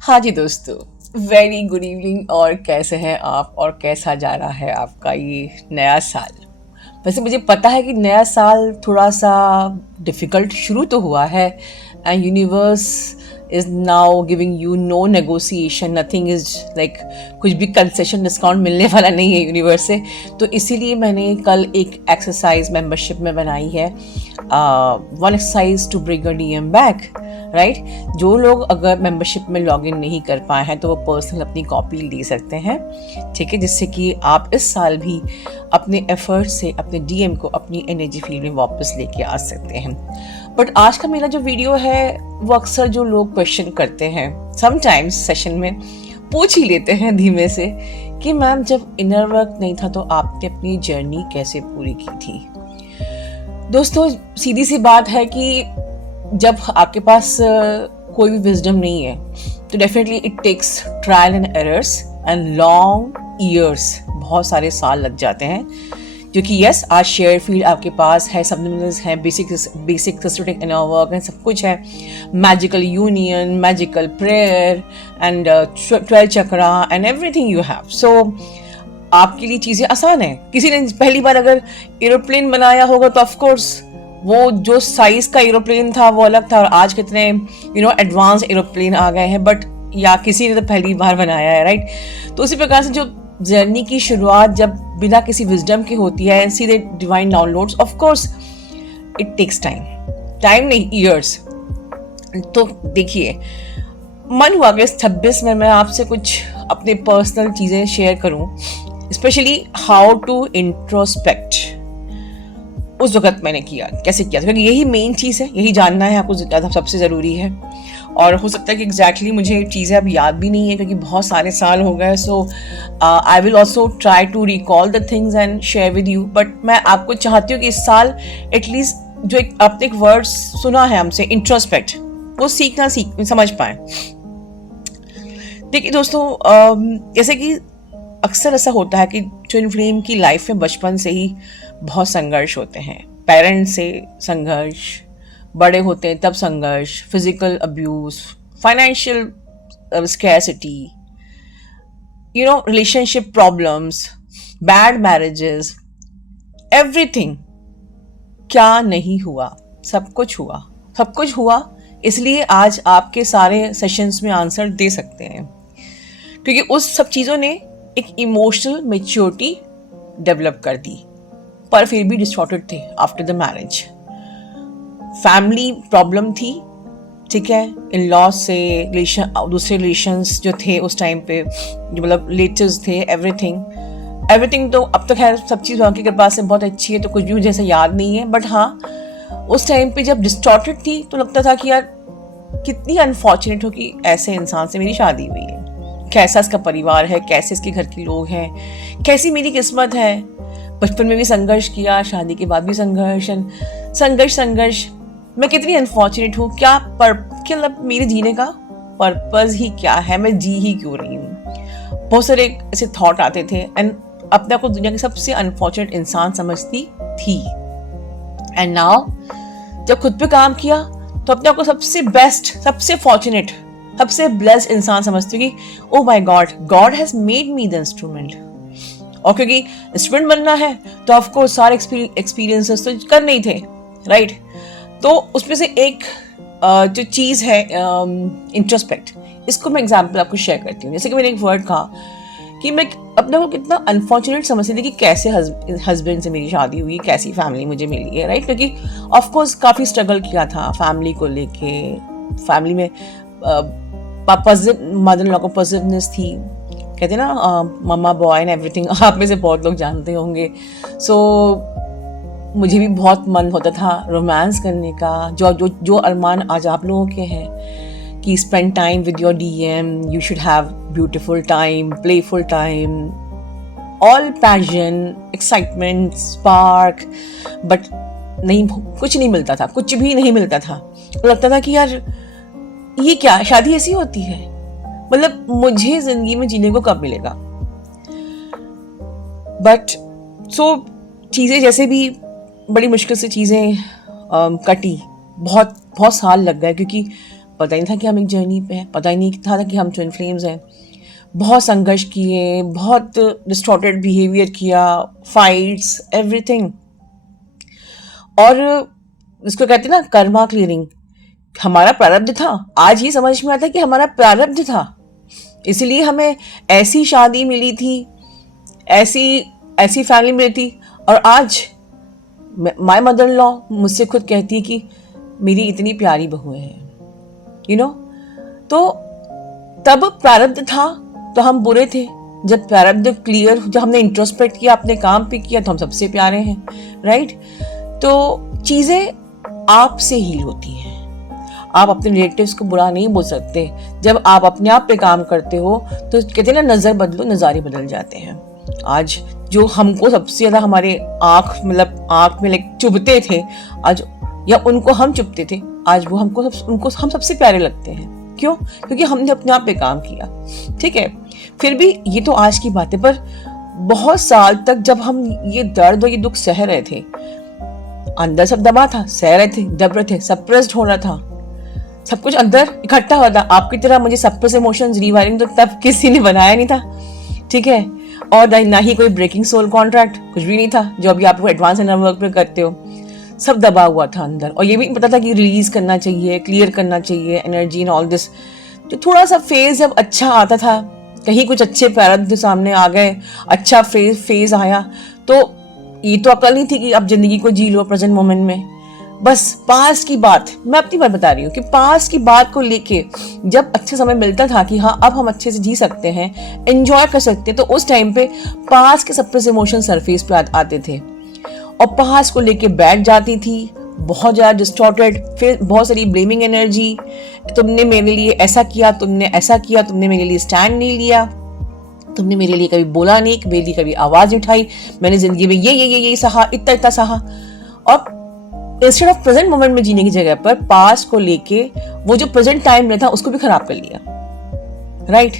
हाँ जी दोस्तों, very good evening. और कैसे हैं आप और कैसा जा रहा है आपका ये नया साल? वैसे मुझे पता है कि नया साल थोड़ा सा डिफ़िकल्ट शुरू तो हुआ है, and universe is now giving you know negotiation, nothing is like कुछ भी कंसेशन डिस्काउंट मिलने वाला नहीं है यूनिवर्स से। तो इसीलिए मैंने कल एक एक्सरसाइज मेंबरशिप में बनाई है, one exercise to bring a DM back, right. जो लोग अगर मेंबरशिप में लॉगिन नहीं कर पाए हैं तो वो पर्सनल अपनी कॉपी ले सकते हैं, ठीक है, जिससे कि आप इस साल भी अपने एफर्ट से अपने डीएम को अपनी एनर्जी फील्ड में वापस लेके आ सकते हैं। बट आज का मेरा जो वीडियो है वो अक्सर जो लोग क्वेश्चन करते हैं, समटाइम्स सेशन में पूछ ही लेते हैं धीमे से कि मैम जब इनर वर्क नहीं था तो आपने अपनी जर्नी कैसे पूरी की थी। दोस्तों सीधी सी बात है कि जब आपके पास कोई भी विजडम नहीं है तो definitely it takes trial and errors and long years, बहुत सारे साल लग जाते हैं। क्योंकि यस, आज शेयर फील्ड आपके पास है, सबलिमिनल्स हैं, बेसिक सिस्टमेटिक इनर वर्क है, सब कुछ है, magical union, magical prayer and 12 chakra and everything you have. So आपके लिए चीज़ें आसान है। किसी ने पहली बार अगर एरोप्लेन बनाया होगा तो ऑफ कोर्स वो जो साइज का एरोप्लेन था वो अलग था, और आज कितने एडवांस एरोप्लेन आ गए हैं, बट या किसी ने तो पहली बार बनाया है, राइट। तो उसी प्रकार से जो जर्नी की शुरुआत जब बिना किसी विजडम की होती है एंड सीधे divine downloads, of course it takes time नहीं, ईयर्स। तो देखिए, मन हुआ कि इस 26 में मैं आपसे कुछ अपने पर्सनल चीज़ें शेयर करूं, स्पेशली हाउ टू इंट्रोस्पेक्ट। उस वक्त मैंने किया, कैसे किया, क्योंकि यही मेन चीज़ है, यही जानना है आपको, ज़्यादा सबसे ज़रूरी है। और हो सकता है कि एग्जैक्टली मुझे चीज़ें अब याद भी नहीं है क्योंकि बहुत सारे साल हो गए। So I will also try to recall the things and share with you. But मैं आपको चाहती हूँ कि इस साल एटलीस्ट जो आपने एक वर्ड सुना है हमसे, इंट्रोस्पेक्ट, वो समझ पाए। देखिए दोस्तों, जैसे कि अक्सर ऐसा होता है कि ट्विन फ्लेम की लाइफ में बचपन से ही बहुत संघर्ष होते हैं। पेरेंट्स से संघर्ष, बड़े होते हैं तब संघर्ष, physical abuse, financial scarcity, relationship problems, bad marriages, everything. क्या नहीं हुआ? सब कुछ हुआ, सब कुछ हुआ। इसलिए आज आपके सारे सेशंस में आंसर दे सकते हैं, क्योंकि उस सब चीज़ों ने एक इमोशनल मेच्योरिटी डेवलप कर दी, पर फिर भी डिस्टॉर्टेड थे after the marriage. Family problem थी, ठीक है, इन लॉज से, दूसरे रिलेशंस जो थे उस टाइम पे, जो मतलब लेटेस्ट थे, एवरीथिंग तो अब तक है, सब चीज़ भगवान की कृपा से बहुत अच्छी है, तो कुछ भी मुझे ऐसा याद नहीं है। बट हाँ, उस टाइम पे जब डिस्टॉर्टेड थी तो लगता था कि यार कितनी अनफॉर्चुनेट हो कि ऐसे इंसान से मेरी शादी हुई है, कैसा इसका परिवार है, कैसे इसके घर के लोग हैं, कैसी मेरी किस्मत है। बचपन में भी संघर्ष किया, शादी के बाद भी संघर्ष। मैं कितनी अनफॉर्चुनेट हूँ, क्या मतलब मेरे जीने का पर्पस ही क्या है, मैं जी ही क्यों रही हूँ। बहुत सारे ऐसे थॉट आते थे, एंड अपने आप को दुनिया की सबसे अनफॉर्चुनेट इंसान समझती थी। एंड नाउ जब खुद पे काम किया तो अपने आप को सबसे बेस्ट, सबसे फॉर्चुनेट, सबसे ब्लेस्ड इंसान समझती हूँ कि oh my God has made me the instrument. और क्योंकि इंस्ट्रूमेंट बनना है तो ऑफ कोर्स सारे एक्सपीरियंसेस तो करने ही थे, राइट। तो उसमें से एक जो चीज़ है इंट्रोस्पेक्ट, इसको मैं एग्जाम्पल आपको शेयर करती हूँ। जैसे कि मैंने एक वर्ड कहा कि मैं अपने को कितना अनफॉर्चुनेट समझती थी कि कैसे हस्बैंड से मेरी शादी हुई, कैसी फैमिली मुझे मिली है, राइट। क्योंकि ऑफ कोर्स काफ़ी स्ट्रगल किया था फैमिली को लेके, फैमिली में मदर इन लॉ को पॉजिटिवनेस थी, कहते हैं ना मम्मा बॉय एंड एवरीथिंग, आप में से बहुत लोग जानते होंगे। सो मुझे भी बहुत मन होता था रोमांस करने का, जो अरमान आज आप लोगों के हैं कि spend time with your DM, you should have beautiful time, playful time, all passion, excitement, spark. But नहीं, कुछ नहीं मिलता था, कुछ भी नहीं मिलता था। लगता था कि यार ये क्या, शादी ऐसी होती है, मतलब मुझे जिंदगी में जीने को कब मिलेगा। बट सो चीज़ें जैसे भी बड़ी मुश्किल से चीज़ें कटी, बहुत बहुत साल लग गए, क्योंकि पता ही नहीं था कि हम एक जर्नी पे हैं, पता ही नहीं था कि हम ट्विन फ्लेम्स हैं। बहुत संघर्ष किए, बहुत डिस्टॉर्टेड बिहेवियर किया, फाइट्स, एवरीथिंग। और इसको कहते हैं ना कर्मा क्लियरिंग, हमारा प्रारब्ध था। आज ये समझ में आता है कि हमारा प्रारब्ध था, इसलिए हमें ऐसी शादी मिली थी, ऐसी ऐसी फैमिली मिली थी। और आज माय मदर इन लॉ मुझसे खुद कहती है कि मेरी इतनी प्यारी बहुएं हैं, यू नो। तो तब प्रारब्ध था तो हम बुरे थे, जब प्रारब्ध क्लियर, जब हमने इंट्रोस्पेक्ट किया, अपने काम पे किया, तो हम सबसे प्यारे हैं, राइट। तो चीज़ें आपसे हील होती हैं। आप अपने रिलेटिव्स को बुरा नहीं बोल सकते। जब आप अपने आप पे काम करते हो तो कहते हैं ना, नज़र बदलो नज़ारे बदल जाते हैं। आज जो हमको सबसे ज़्यादा हमारे आँख में लाइक चुभते थे, आज या उनको हम चुभते थे, आज वो उनको हम सबसे प्यारे लगते हैं। क्यों? क्योंकि हमने अपने आप पे काम किया, ठीक है। फिर भी ये तो आज की बात है, पर बहुत साल तक जब हम ये दर्द और ये दुख सह रहे थे, अंदर सब दबा था, सह रहे थे, दब रहे थे, सप्रेस्ड हो रहा था, सब कुछ अंदर इकट्ठा हुआ था। आपकी तरह मुझे सप्रेस इमोशंस रीवायरिंग तो तब किसी ने बनाया नहीं था, ठीक है। और ना ही कोई ब्रेकिंग सोल कॉन्ट्रैक्ट, कुछ भी नहीं था जो अभी आप एडवांस इनर वर्क पे करते हो। सब दबा हुआ था अंदर, और ये भी पता था कि रिलीज करना चाहिए, क्लियर करना चाहिए एनर्जी एंड ऑल दिस। जो थोड़ा सा फेज जब अच्छा आता था, कहीं कुछ अच्छे प्रारब्ध सामने आ गए, अच्छा फेज आया, तो ये तो अकल नहीं थी कि अब जिंदगी को जी लो प्रेजेंट मोमेंट में। बस पास्ट की बात, मैं अपनी बात बता रही हूँ कि पास्ट की बात को लेके जब अच्छा समय मिलता था कि हाँ अब हम अच्छे से जी सकते हैं, एंजॉय कर सकते हैं, तो उस टाइम पे पास्ट के सप्रेस इमोशन सरफेस पे आते थे और पास्ट को लेके बैठ जाती थी, बहुत ज़्यादा डिस्टॉर्टेड। फिर बहुत सारी ब्लेमिंग एनर्जी, तुमने मेरे लिए ऐसा किया, तुमने ऐसा किया, तुमने मेरे लिए स्टैंड नहीं लिया, तुमने मेरे लिए कभी बोला नहीं, मेरे लिए कभी आवाज़ नहीं उठाई, मैंने जिंदगी में ये सहा, इतना सहा। और इंस्टेड ऑफ प्रेजेंट मोमेंट में जीने की जगह पर पास्ट को लेके वो जो प्रेजेंट टाइम में था उसको भी खराब कर लिया, राइट।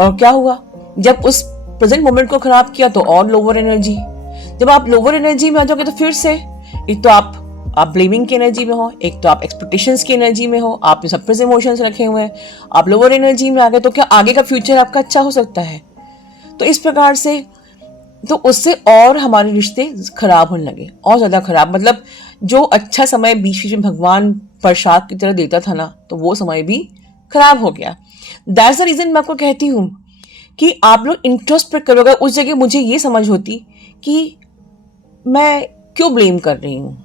और क्या हुआ, जब उस प्रेजेंट मोमेंट को खराब किया तो और लोअर एनर्जी। जब आप लोअर एनर्जी में आ जाओगे तो फिर से एक तो आप ब्लेमिंग की एनर्जी में हो, एक तो आप एक्सपेक्टेशंस की एनर्जी में हो, आपने सप्रेस इमोशंस रखे हुए हैं, आप लोअर एनर्जी में आ गए, तो क्या आगे का फ्यूचर आपका अच्छा हो सकता है? तो इस प्रकार से तो उससे और हमारे रिश्ते खराब होने लगे, और ज़्यादा खराब। मतलब जो अच्छा समय बीच बीच में भगवान प्रसाद की तरह देता था ना, तो वो समय भी खराब हो गया। दैट्स द रीज़न मैं आपको कहती हूँ कि आप लोग इंट्रोस्पेक्ट करोगे। उस जगह मुझे ये समझ होती कि मैं क्यों ब्लेम कर रही हूँ।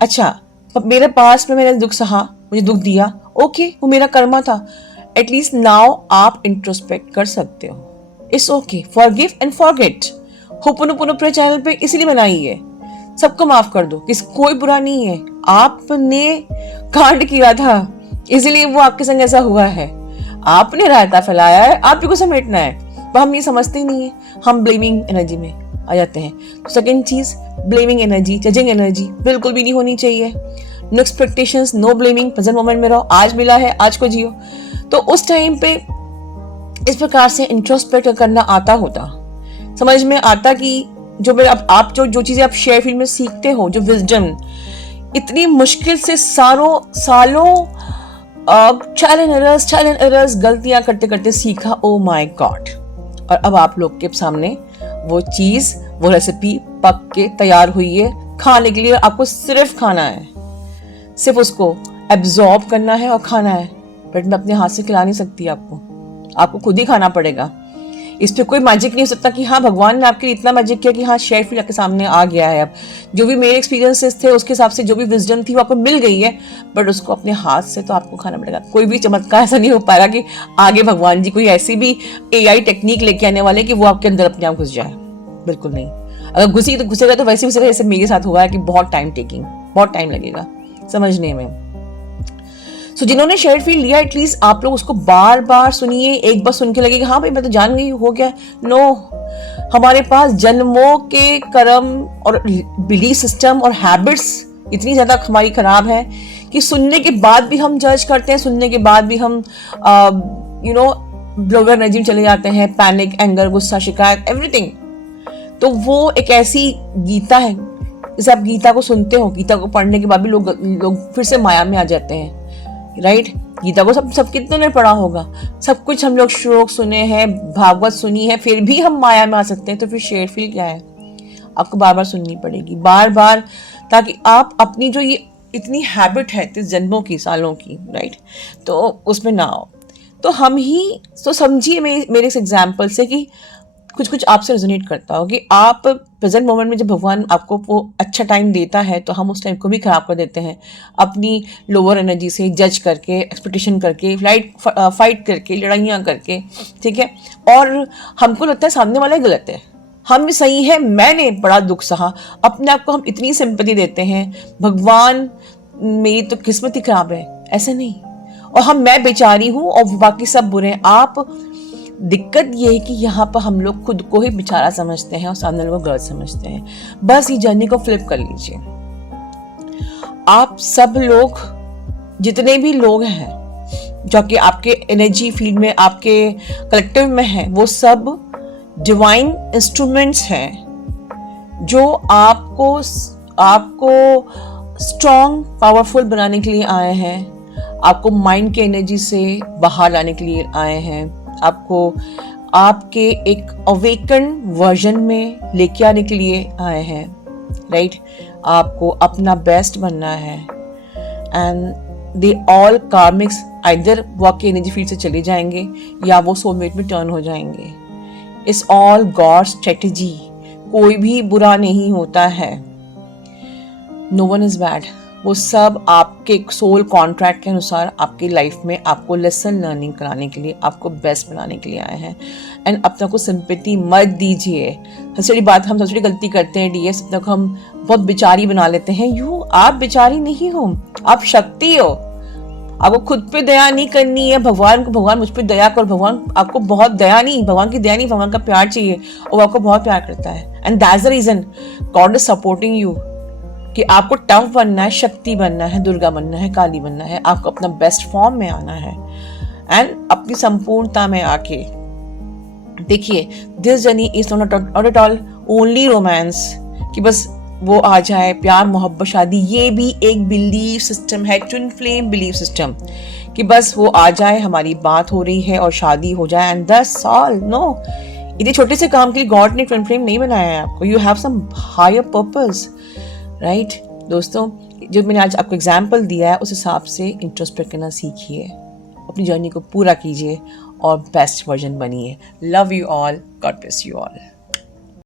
अच्छा, मेरे पास में मैंने दुख सहा, मुझे दुख दिया, ओके, वो मेरा कर्मा था। एटलीस्ट नाउ आप इंट्रोस्पेक्ट कर सकते हो। It's okay, forgive and forget. Ho'oponopono pray channel पे इसीलिए बनाई है, सबको माफ कर दो, कोई बुरा नहीं है। आपने कांड किया था, इसीलिए वो आपके संग ऐसा हुआ है। आपने रायता फैलाया है, आप भी को समेटना है, पर हम ये समझते ही नहीं है, हम ब्लेमिंग एनर्जी में आ जाते हैं। सेकेंड चीज, ब्लेमिंग एनर्जी, जजिंग एनर्जी बिल्कुल भी नहीं होनी चाहिए। No expectations, no blaming, present moment में रहो, आज मिला है आज को जियो। तो उस टाइम पे इस प्रकार से इंट्रोस्पेक्ट करना आता होता, समझ में आता कि जो आप जो चीजें आप शेयर फील्ड में सीखते हो, जो विजडम इतनी मुश्किल से सालों ट्रायल एंड एरर्स गलतियां करते करते सीखा, ओ माय गॉड। और अब आप लोग के सामने वो चीज, वो रेसिपी पक के तैयार हुई है खाने के लिए। आपको सिर्फ खाना है, सिर्फ उसको एब्जॉर्ब करना है और खाना है। बट मैं अपने हाथ से खिला नहीं सकती आपको खुद ही खाना पड़ेगा। इस पे कोई मैजिक नहीं हो सकता कि हाँ भगवान ने आपके लिए इतना मैजिक किया कि हाँ शेयर फील्ड आपके सामने आ गया है। अब जो भी मेरे एक्सपीरियंसेस थे उसके हिसाब से जो भी विजडम थी वो आपको मिल गई है, बट उसको अपने हाथ से तो आपको खाना पड़ेगा। कोई भी चमत्कार ऐसा नहीं हो पाएगा कि आगे भगवान जी कोई ऐसी भी AI टेक्निक लेके आने वाले कि वो आपके अंदर अपने आप घुस जाए, बिल्कुल नहीं। अगर घुसेगा तो वैसे घुसेगा जैसे मेरे साथ हुआ है कि बहुत टाइम लगेगा समझने में। सो जिन्होंने शेयर फील्ड लिया, एटलीस्ट आप लोग उसको बार बार सुनिए। एक बार सुन के लगेगा हाँ भाई मैं तो जान गई, हो गया। नो, हमारे पास जन्मों के कर्म और बिलीफ सिस्टम और हैबिट्स इतनी ज्यादा हमारी खराब है कि सुनने के बाद भी हम जज करते हैं, सुनने के बाद भी हम ब्लॉगर एनर्जी में चले जाते हैं, पैनिक, एंगर, गुस्सा, शिकायत, एवरीथिंग। तो वो एक ऐसी गीता है, जैसे आप गीता को सुनते हो, गीता को पढ़ने के बाद भी लोग फिर से माया में आ जाते हैं। राइट। गीता को सब कितनों ने पढ़ा होगा, सब कुछ हम लोग श्लोक सुने हैं, भागवत सुनी है, फिर भी हम माया में आ सकते हैं। तो फिर शेयर फील क्या है? आपको बार बार सुननी पड़ेगी, बार बार, ताकि आप अपनी जो ये इतनी हैबिट है 30 जन्मों की, सालों की, राइट, तो उसमें ना आओ। तो हम ही तो समझिए मेरे इस एग्जाम्पल से कि कुछ कुछ आपसे रेजोनेट करता हो कि आप प्रेजेंट मोमेंट में जब भगवान आपको वो अच्छा टाइम देता है तो हम उस टाइम को भी खराब कर देते हैं अपनी लोअर एनर्जी से, जज करके, एक्सपेक्टेशन करके, फाइट करके, लड़ाइयाँ करके, ठीक है। और हमको लगता है सामने वाला ही गलत है, हम भी सही है, मैंने बड़ा दुख सहा, अपने आप को हम इतनी सिंपैथी देते हैं, भगवान मेरी तो किस्मत ही खराब है, ऐसे नहीं, और मैं बेचारी हूँ और बाकी सब बुरे हैं। आप, दिक्कत ये है कि यहाँ पर हम लोग खुद को ही बेचारा समझते हैं और सामने वाले को गलत समझते हैं। बस ये जर्नी को फ्लिप कर लीजिए। आप सब लोग, जितने भी लोग हैं जो कि आपके एनर्जी फील्ड में, आपके कलेक्टिव में हैं, वो सब डिवाइन इंस्ट्रूमेंट्स हैं जो आपको स्ट्रॉन्ग, पावरफुल बनाने के लिए आए हैं, आपको माइंड के एनर्जी से बाहर लाने के लिए आए हैं, आपको आपके एक अवेकन वर्जन में लेके आने के लिए आए हैं, राइट। आपको अपना बेस्ट बनना है। And they all karmics either वो आपके एनर्जी फील्ड से चले जाएंगे या वो सोलमेट में टर्न हो जाएंगे। It's all God strategy. कोई भी बुरा नहीं होता है, नो वन इज बैड। वो सब आपके सोल कॉन्ट्रैक्ट के अनुसार आपकी लाइफ में आपको लेसन लर्निंग कराने के लिए, आपको बेस्ट बनाने के लिए आए हैं। एंड अपना को सिंपैथी मत दीजिए। सबसे बड़ी बात, हम सबसे बड़ी गलती करते हैं डीएस, अपने को हम बहुत बेचारी बना लेते हैं। आप बेचारी नहीं हो, आप शक्ति हो। आपको खुद पे दया नहीं करनी है, भगवान मुझ पे दया कर, भगवान आपको बहुत दया नहीं, भगवान की दया नहीं, भगवान का प्यार चाहिए और वो आपको बहुत प्यार करता है। And that's the reason God is supporting you कि आपको टफ बनना है, शक्ति बनना है, दुर्गा बनना है, काली बनना है, आपको अपना बेस्ट फॉर्म में आना है एंड अपनी संपूर्णता में आके देखिए। This journey is not at all only romance कि बस वो आ जाए, प्यार मोहब्बत शादी, ये भी एक बिलीफ सिस्टम है, ट्विन फ्लेम बिलीफ सिस्टम, कि बस वो आ जाए, हमारी बात हो रही है और शादी हो जाए एंड दैट्स ऑल। नो, इतने छोटे से काम के लिए गॉड ने ट्विन फ्लेम नहीं बनाया है आपको। You have some higher purpose, right. दोस्तों, जो मैंने आज आपको एग्जाम्पल दिया है उस हिसाब से इंट्रोस्पेक्ट करना सीखिए, अपनी जर्नी को पूरा कीजिए और बेस्ट वर्जन बनिए। Love you all, God bless you all.